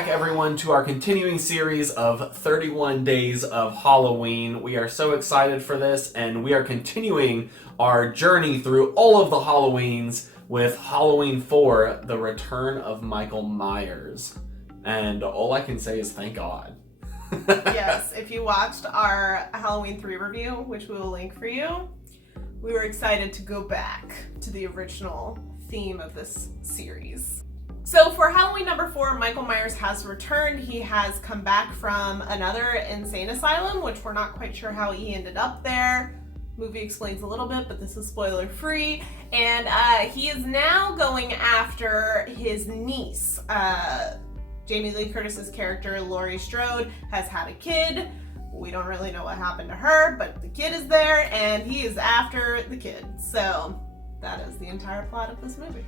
back, everyone, to our continuing series of 31 Days of Halloween. We are so excited for this, and we are continuing our journey through all of the Halloweens with Halloween 4, The Return of Michael Myers. And all I can say is thank God. Yes, if you watched our Halloween 3 review, which we will link for you, we were excited to go back to the original theme of this series. So for Halloween number 4, Michael Myers has returned. He has come back from another insane asylum, which we're not quite sure how he ended up there. Movie explains a little bit, but this is spoiler free. And he is now going after his niece. Jamie Lee Curtis's character, Laurie Strode, has had a kid. We don't really know what happened to her, but the kid is there and he is after the kid. So that is the entire plot of this movie.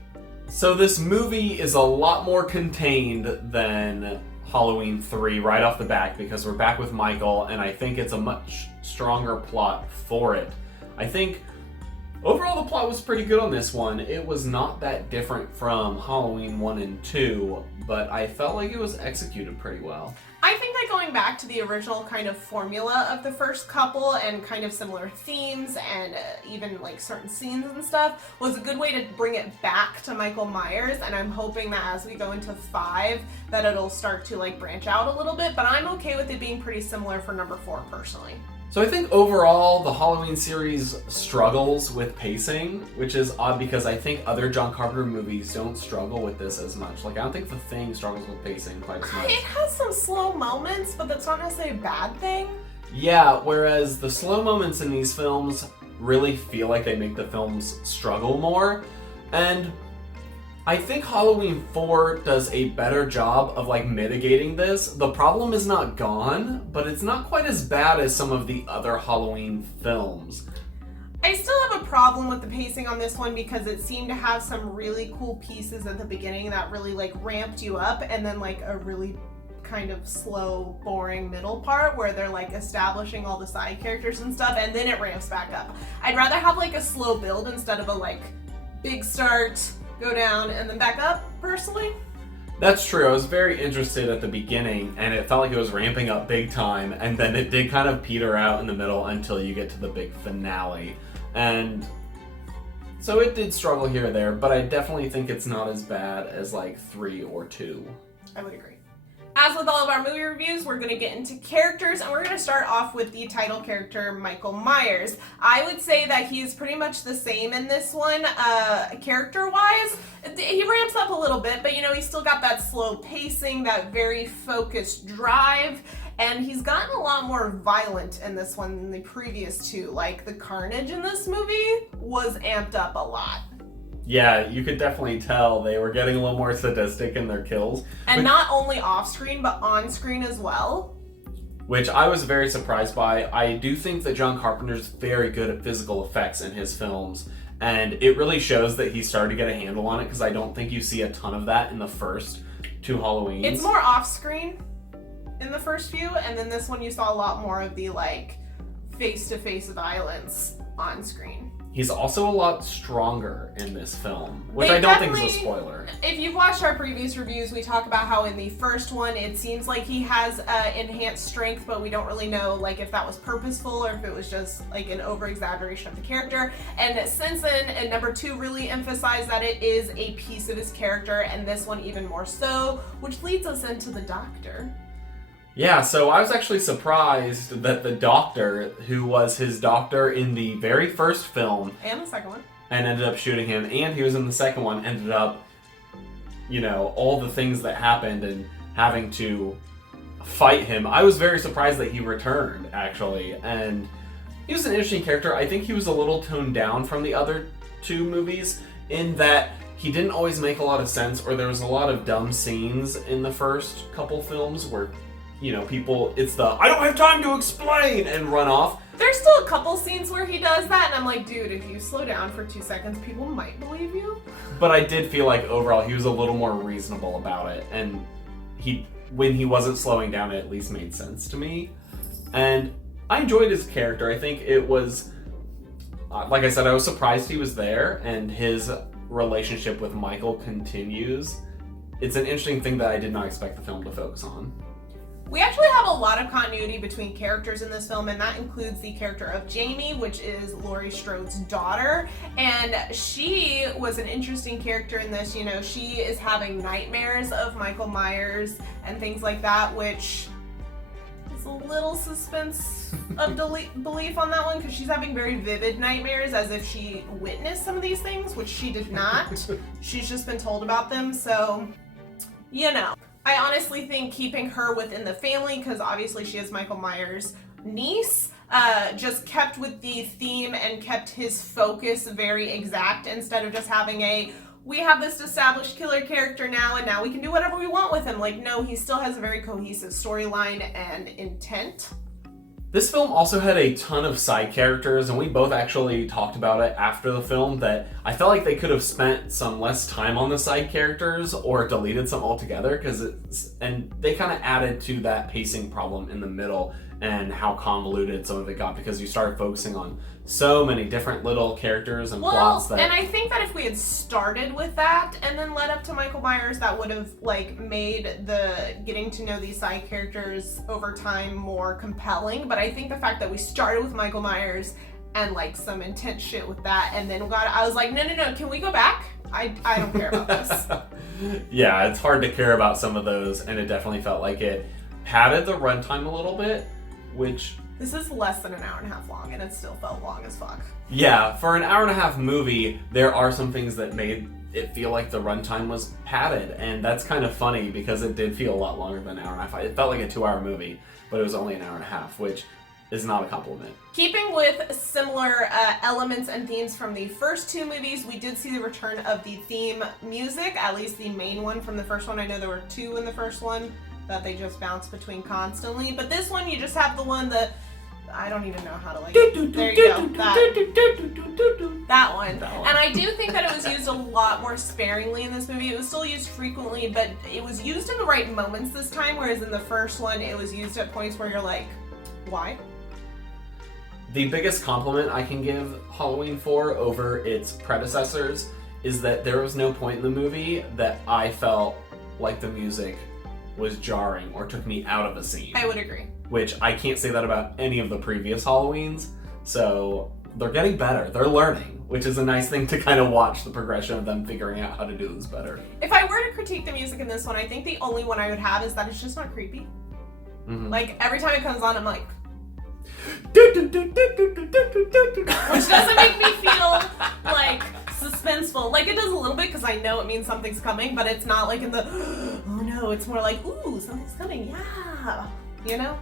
So this movie is a lot more contained than Halloween 3 right off the bat because we're back with Michael, and I think it's a much stronger plot for it. I think overall the plot was pretty good on this one. It was not that different from Halloween 1 and 2, but I felt like it was executed pretty well. I think that going back to the original kind of formula of the first couple and kind of similar themes and even like certain scenes and stuff was a good way to bring it back to Michael Myers, and I'm hoping that as we go into 5 that it'll start to like branch out a little bit, but I'm okay with it being pretty similar for number 4 personally. So I think overall the Halloween series struggles with pacing, which is odd because I think other John Carpenter movies don't struggle with this as much. Like I don't think The Thing struggles with pacing quite as much. It has some slow moments, but that's not necessarily a bad thing. Yeah, whereas the slow moments in these films really feel like they make the films struggle more. And I think Halloween 4 does a better job of like mitigating this. The problem is not gone, but it's not quite as bad as some of the other Halloween films. I still have a problem with the pacing on this one because it seemed to have some really cool pieces at the beginning that really like ramped you up, and then like a really kind of slow, boring middle part where they're like establishing all the side characters and stuff, and then it ramps back up. I'd rather have like a slow build instead of a like big start, go down, and then back up, personally. That's true. I was very interested at the beginning, and it felt like it was ramping up big time, and then it did kind of peter out in the middle until you get to the big finale. And so it did struggle here or there, but I definitely think it's not as bad as like 3 or 2. I would agree. As with all of our movie reviews, we're going to get into characters, and we're going to start off with the title character, Michael Myers. I would say that he's pretty much the same in this one, character-wise. He ramps up a little bit, but you know, he's still got that slow pacing, that very focused drive, and he's gotten a lot more violent in this one than the previous two. Like, the carnage in this movie was amped up a lot. Yeah, you could definitely tell they were getting a little more sadistic in their kills. And not only off-screen, but on-screen as well. Which I was very surprised by. I do think that John Carpenter's very good at physical effects in his films, and it really shows that he's starting to get a handle on it, because I don't think you see a ton of that in the first 2 Halloweens. It's more off-screen in the first few, and then this one you saw a lot more of the, like, face-to-face violence on-screen. He's also a lot stronger in this film, which I don't think is a spoiler. If you've watched our previous reviews, we talk about how in the first one, it seems like he has enhanced strength, but we don't really know like if that was purposeful or if it was just like an over-exaggeration of the character. And since then, and number 2 really emphasized that it is a piece of his character, and this one even more so, which leads us into the Doctor. Yeah, so I was actually surprised that the doctor, who was his doctor in the very first film... And the second one. And ended up shooting him, and he was in the second one, ended up, you know, all the things that happened and having to fight him. I was very surprised that he returned, actually, and he was an interesting character. I think he was a little toned down from the other 2 movies in that he didn't always make a lot of sense, or there was a lot of dumb scenes in the first couple films where... You know, people, it's the, I don't have time to explain, and run off. There's still a couple scenes where he does that, and I'm like, dude, if you slow down for 2 seconds, people might believe you. But I did feel like overall he was a little more reasonable about it, and when he wasn't slowing down, it at least made sense to me. And I enjoyed his character. I think it was, like I said, I was surprised he was there, and his relationship with Michael continues. it's an interesting thing that I did not expect the film to focus on. We actually have a lot of continuity between characters in this film, and that includes the character of Jamie, which is Laurie Strode's daughter. And she was an interesting character in this. You know, she is having nightmares of Michael Myers and things like that, which is a little suspense of belief on that one, because she's having very vivid nightmares as if she witnessed some of these things, which she did not. She's just been told about them, so, you know. I honestly think keeping her within the family, because obviously she is Michael Myers' niece, just kept with the theme and kept his focus very exact, instead of just having we have this established killer character now and now we can do whatever we want with him. Like, no, he still has a very cohesive storyline and intent. This film also had a ton of side characters, and we both actually talked about it after the film, that I felt like they could have spent some less time on the side characters or deleted some altogether, and they kind of added to that pacing problem in the middle and how convoluted some of it got, because you started focusing on so many different little characters and plots that... And I think that if we had started with that and then led up to Michael Myers, that would have made the getting to know these side characters over time more compelling. But I think the fact that we started with Michael Myers and some intense shit with that, and then I was like, no, can we go back? I don't care about this. Yeah, it's hard to care about some of those, and it definitely felt like it padded the runtime a little bit, which... This is less than an hour and a half long, and it still felt long as fuck. Yeah, for an hour and a half movie, there are some things that made it feel like the runtime was padded, and that's kind of funny because it did feel a lot longer than an hour and a half. It felt like a 2-hour movie, but it was only an hour and a half, which is not a compliment. Keeping with similar elements and themes from the first two movies, we did see the return of the theme music, at least the main one from the first one. I know there were two in the first one that they just bounce between constantly, but this one you just have the one that I don't even know how to there you go. That one. And I do think that it was used a lot more sparingly in this movie. It was still used frequently, but it was used in the right moments this time, whereas in the first one it was used at points where you're like, why? The biggest compliment I can give Halloween 4 over its predecessors is that there was no point in the movie that I felt like the music was jarring or took me out of a scene. I would agree. Which I can't say that about any of the previous Halloweens, so they're getting better. They're learning, which is a nice thing to kind of watch the progression of them figuring out how to do this better. If I were to critique the music in this one, I think the only one I would have is that it's just not creepy. Mm-hmm. Every time it comes on, I'm like... Which doesn't make me feel, suspenseful. It does a little bit because I know it means something's coming, but it's not in the, oh no, it's more like, ooh, something's coming, yeah. You know?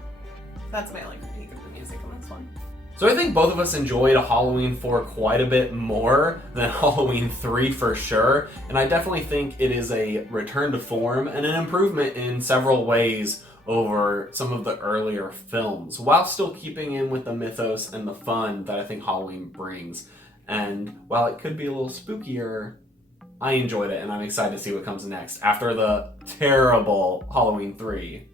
That's my only critique of the music on this one. So I think both of us enjoyed Halloween 4 quite a bit more than Halloween 3 for sure, and I definitely think it is a return to form and an improvement in several ways over some of the earlier films, while still keeping in with the mythos and the fun that I think Halloween brings. And while it could be a little spookier, I enjoyed it, and I'm excited to see what comes next. After the terrible Halloween 3,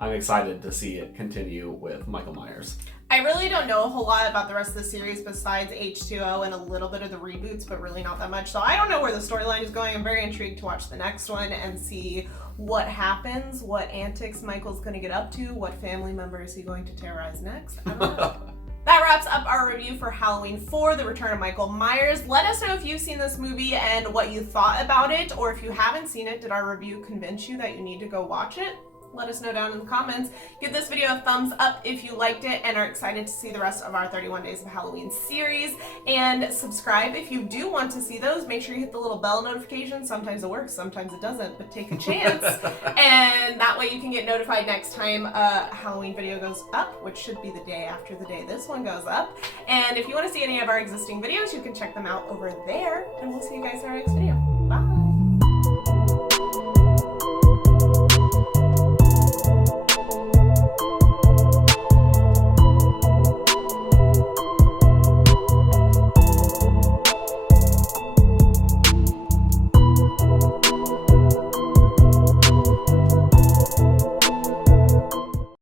I'm excited to see it continue with Michael Myers. I really don't know a whole lot about the rest of the series besides H2O and a little bit of the reboots, but really not that much. So I don't know where the storyline is going. I'm very intrigued to watch the next one and see what happens, what antics Michael's going to get up to, what family member is he going to terrorize next. I don't know. That wraps up our review for Halloween 4, The Return of Michael Myers. Let us know if you've seen this movie and what you thought about it, or if you haven't seen it, did our review convince you that you need to go watch it? Let us know down in the comments. Give this video a thumbs up if you liked it and are excited to see the rest of our 31 Days of Halloween series. And subscribe if you do want to see those. Make sure you hit the little bell notification. Sometimes it works, sometimes it doesn't, but take a chance. And that way you can get notified next time a Halloween video goes up, which should be the day after the day this one goes up. And if you want to see any of our existing videos, you can check them out over there. And we'll see you guys in our next video.